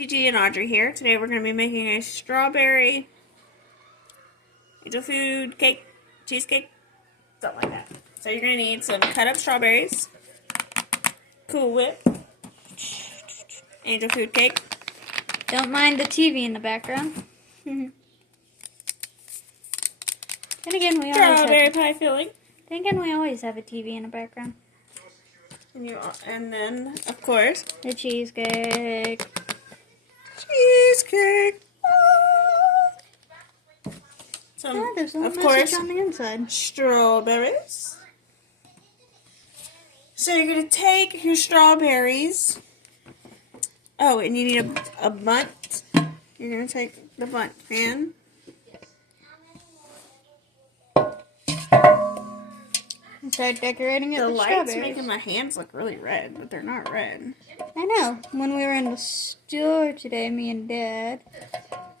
Gigi and Audrey here. Today we're going to be making a strawberry angel food cake, cheesecake, something like that. So you're going to need some cut up strawberries, Cool Whip, angel food cake. Don't mind the TV in the background. Then again, we always have a TV in the background. And then, of course, the cheesecake. Some, there's a of course, on the inside. Strawberries. So you're going to take your strawberries. Oh, and you need a bunt. You're going to take the bunt pan. And start decorating it with strawberries. The light's making my hands look really red, but they're not red. I know. When we were in the store today, me and Dad,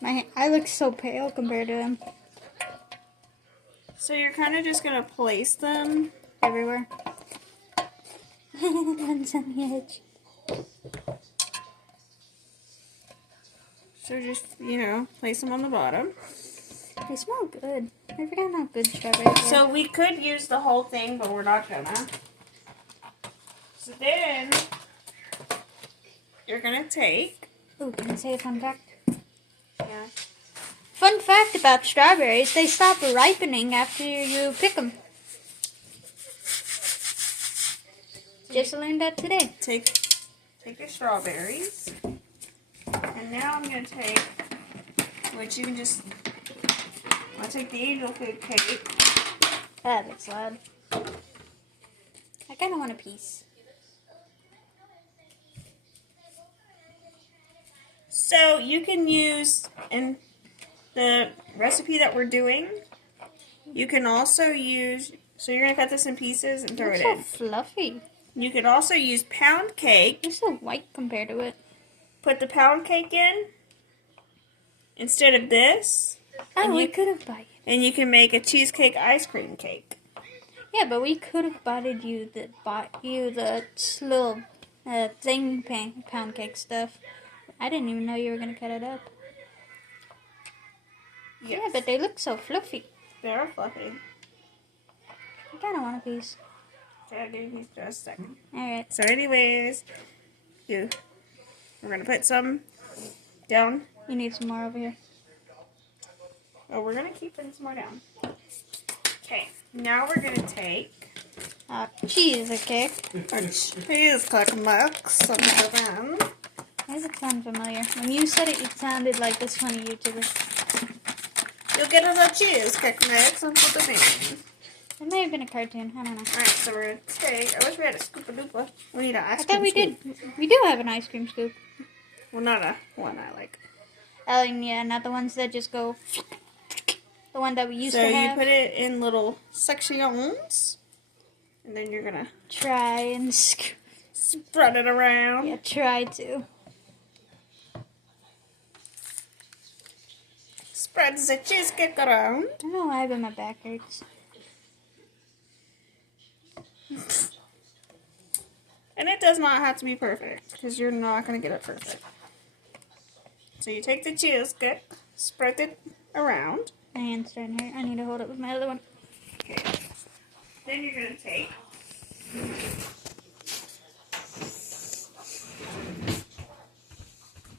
I look so pale compared to him. So you're kind of just going to place them everywhere. One's on the edge. So just, place them on the bottom. They smell good. I forgot how good strawberries are. So we could use the whole thing, but we're not gonna. So then, you're gonna take... Oh, can I say a fun fact? Yeah. Fun fact about strawberries, they stop ripening after you pick them. Just learned that today. Take your strawberries. And now I'm going to take, which you can just, I'll take the angel food cake. That looks loud. I kind of want a piece. So you can use, in the recipe that we're doing, you can also use, so you're going to cut this in pieces and throw it in. It's so fluffy. You could also use pound cake. It's so white compared to it. Put the pound cake in instead of this. Oh, we could have bought you. And you can make a cheesecake ice cream cake. Yeah, but we could have bought you the little pound cake stuff. I didn't even know you were going to cut it up. Yes. Yeah, but they look so fluffy. They're fluffy. I kind of want a piece. Okay, I'll give you just a second. Alright. So anyways, we're going to put some down. You need some more over here. Oh, we're going to keep putting some more down. Okay, now we're going to take... cheesecake. Our cheesecake mix. Why does it sound familiar? When you said it, it sounded like this funny YouTuber. You'll get us a cheesecake mix and put them in. It may have been a cartoon. I don't know. Alright, so we're going to take... I wish we had a scoop-a-doopa. We need an ice cream I thought we scoop. did. We do have an ice cream scoop. Well, not a one I like. Oh, yeah, not the ones that just go... The one that we used to have. So you put it in little sections. And then you're going to... Try and... spread it around. Yeah, try to. Spread the cheesecake around. I don't know why, but my back hurts. And it does not have to be perfect, because you're not going to get it perfect. So you take the cheesecake, spread it around. My hand's starting to hurt. I need to hold it with my other one. Okay. Then you're going to take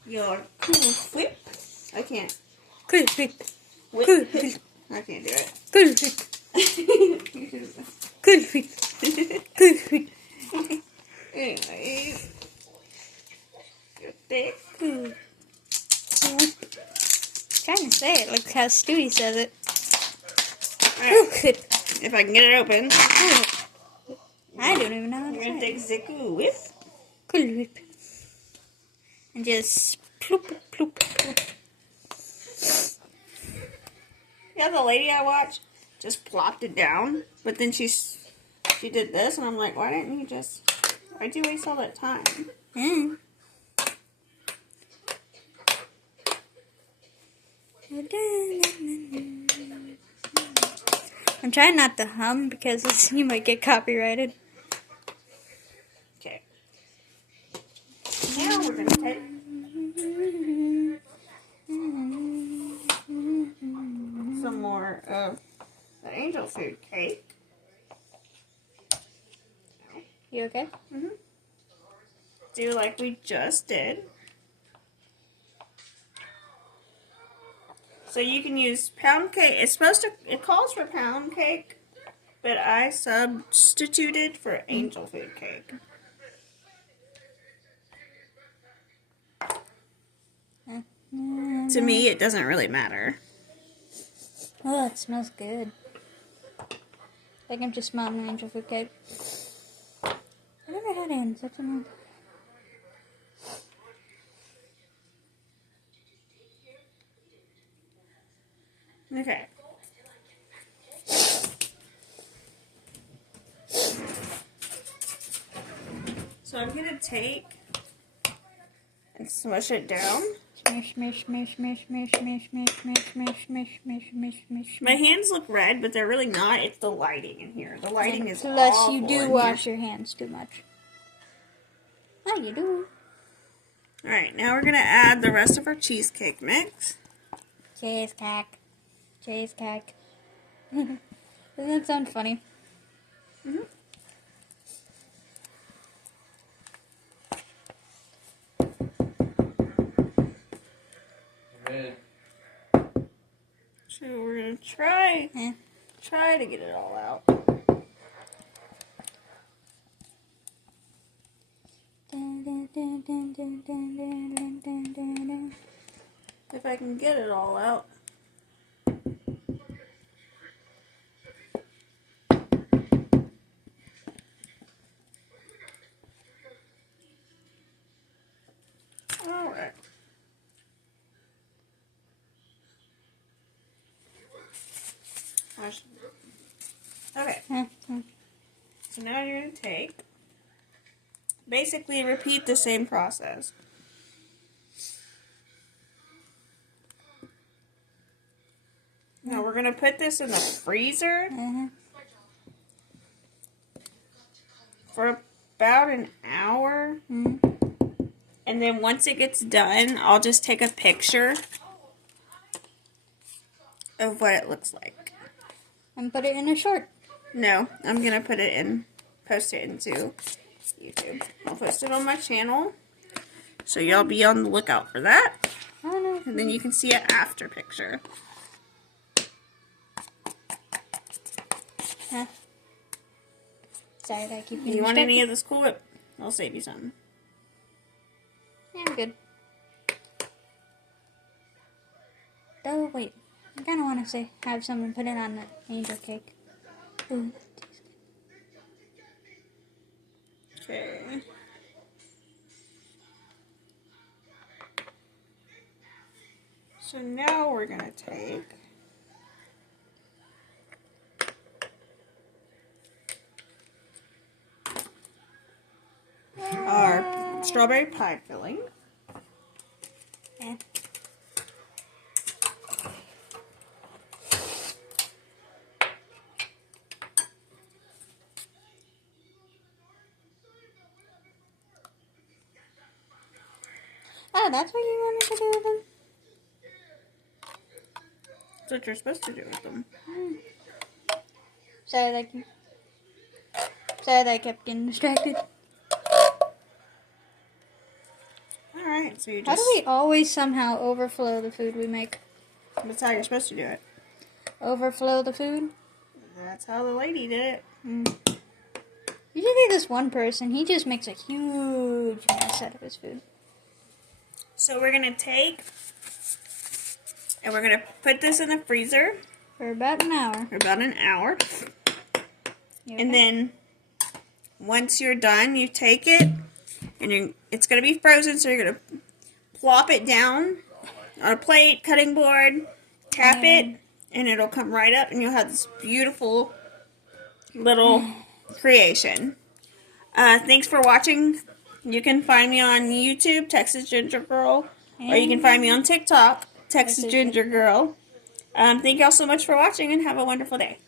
your Cool Whip. I can't. Cool Whip. Whip. Cool Whip. I can't do it. Cool Whip. Cool Whip. Cool Whip. Anyways, good day. Cool. Trying to say it like how Stewie says it. Right. If I can get it open. I don't even know how to We're say going to it. take the Cool Whip. Cool Whip. And just ploop, ploop, ploop. Yeah, the lady I watched just plopped it down, but then she did this, and I'm like, why'd you waste all that time? Mm. I'm trying not to hum because you might get copyrighted. Okay. Now we're going to take more of the angel food cake. You okay? Mm-hmm. Do like we just did. So you can use pound cake. It calls for pound cake, but I substituted for angel food cake. To me, it doesn't really matter. Oh, it smells good. I think I'm just smelling angel food cake. I never had it in such a long time. Okay. So I'm going to take and smush it down. Smash, smash, smash, smash, smash, smash, smash, smash, smash, smash, smash, smash, smash. My hands look red, but they're really not. It's the lighting in here. The lighting is awful. Plus, you do wash your hands too much. Oh, you do. Alright, now we're going to add the rest of our cheesecake mix. Cheesecake. Cheesecake. Doesn't that sound funny? Mm-hmm. So we're going to try to get it all out. If I can get it all out. Alright. Okay. So now you're going to take, basically repeat the same process. Now we're going to put this in the freezer for about an hour. And then once it gets done, I'll just take a picture of what it looks like. And put it in a short. No, I'm going to put it in, post it into YouTube. I'll post it on my channel. So y'all be on the lookout for that. And then you can see it after picture. Huh? Sorry that I keep Do getting you want distracted. any of this Cool Whip? I'll save you some. Yeah, I'm good. Oh, wait. I kind of want to have someone put it on the angel cake. Ooh. Okay. So now we're going to take our strawberry pie filling. Yeah. Oh, that's what you wanted to do with them? That's what you're supposed to do with them. Sorry that I kept getting distracted. Alright, so you just... How do we always somehow overflow the food we make? That's how you're supposed to do it. Overflow the food? That's how the lady did it. Usually this one person, he just makes a huge mess out of his food. So we're going to take... And we're going to put this in the freezer. For about an hour. For about an hour. And then once you're done, you take it, and it's going to be frozen, so you're going to plop it down on a plate, cutting board, tap it, and it'll come right up, and you'll have this beautiful little creation. Thanks for watching. You can find me on YouTube, Texas Ginger Girl, or you can find me on TikTok, Texas Ginger Girl. Thank y'all so much for watching, and have a wonderful day.